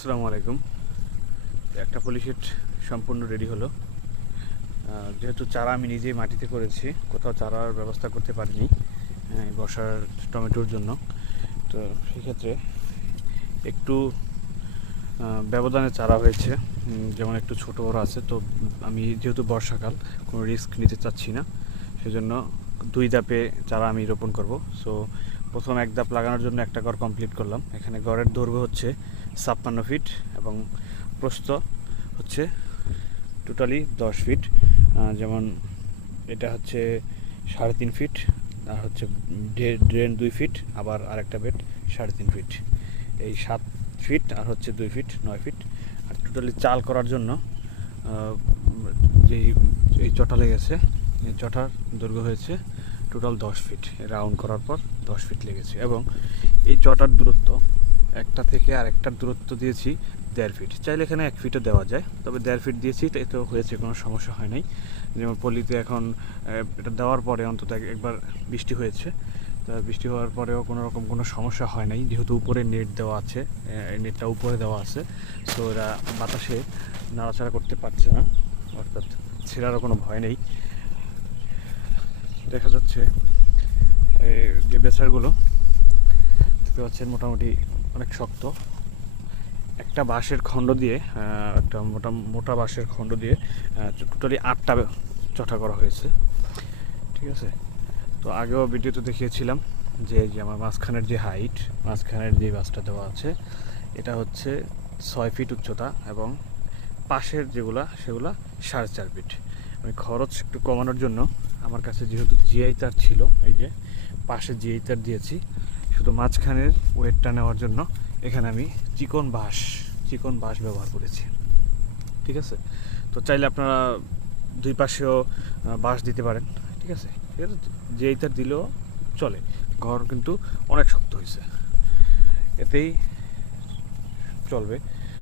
আসসালামু আলাইকুম। একটা পলি শিট সম্পূর্ণ রেডি হলো। যেহেতু চারা আমি নিজেই মাটিতে করেছি, কোথাও চারার ব্যবস্থা করতে পারিনি এই বর্ষার টমেটোর জন্য। তো সেক্ষেত্রে একটু ব্যবধানে চারা হয়েছে, যেমন একটু ছোটো বড়ো আছে। তো আমি যেহেতু বর্ষাকাল, কোনো রিস্ক নিতে চাচ্ছি না, সেজন্য 2 ধাপে চারা আমি রোপণ করব। সো প্রথম 1 ধাপ লাগানোর জন্য একটা ঘর কমপ্লিট করলাম। এখানে ঘরের দৈর্ঘ্য হচ্ছে 56 ফিট এবং প্রস্থ হচ্ছে টোটালি 10 ফিট। যেমন এটা হচ্ছে 3.5 ফিট, আর হচ্ছে ড্রেন 2 ফিট, আবার আরেকটা বেড 3.5 ফিট। এই 7 ফিট আর হচ্ছে 2 ফিট 9 ফিট। আর টোটালি চাল করার জন্য যেই এই চটা লেগেছে, এই চটার দৈর্ঘ্য হয়েছে টোটাল 10 ফিট। রাউন্ড করার পর 10 ফিট লেগেছে এবং এই চটার দূরত্ব একটা থেকে আরেকটার দূরত্ব দিয়েছি 1.5 ফিট। চাইলে এখানে 1 ফিটও দেওয়া যায়, তবে 1.5 ফিট দিয়েছি, তাই তো হয়েছে, কোনো সমস্যা হয় নাই। যেমন পল্লীতে এখন এটা দেওয়ার পরে অন্তত একবার বৃষ্টি হয়েছে, তা বৃষ্টি হওয়ার পরেও কোনো রকম কোনো সমস্যা হয় নাই, যেহেতু উপরে নেট দেওয়া আছে, নেটটা উপরে দেওয়া আছে। সো এরা বাতাসে নাড়াচাড়া করতে পারছে না, অর্থাৎ ছেঁড়ারও কোনো ভয় নেই। দেখা যাচ্ছে যে বেচারগুলো দেখতে পাচ্ছেন মোটামুটি অনেক শক্ত। একটা বাঁশের খণ্ড দিয়ে, একটা মোটা বাঁশের খণ্ড দিয়ে টোটালি 8টা চটা করা হয়েছে। ঠিক আছে। তো আগেও ভিডিওতে দেখিয়েছিলাম যে আমার মাঝখানের যে হাইট, মাঝখানের যে বাঁশটা দেওয়া আছে, এটা হচ্ছে 6 ফিট উচ্চতা এবং পাশের যেগুলা সেগুলা 4.5 ফিট। আমি খরচ একটু কমানোর জন্য আমার কাছে যেহেতু জিআই তার ছিল, এই যে পাশে জিআই তার দিয়েছি, শুধু মাঝখানের ওয়েটটা নেওয়ার জন্য এখানে আমি চিকন বাঁশ ব্যবহার করেছি। ঠিক আছে। তো চাইলে আপনারা 2 পাশেও বাঁশ দিতে পারেন। ঠিক আছে, ঠিক আছে, জিআই তার দিলেও চলে। ঘর কিন্তু অনেক শক্ত হয়েছে, এতেই চলবে।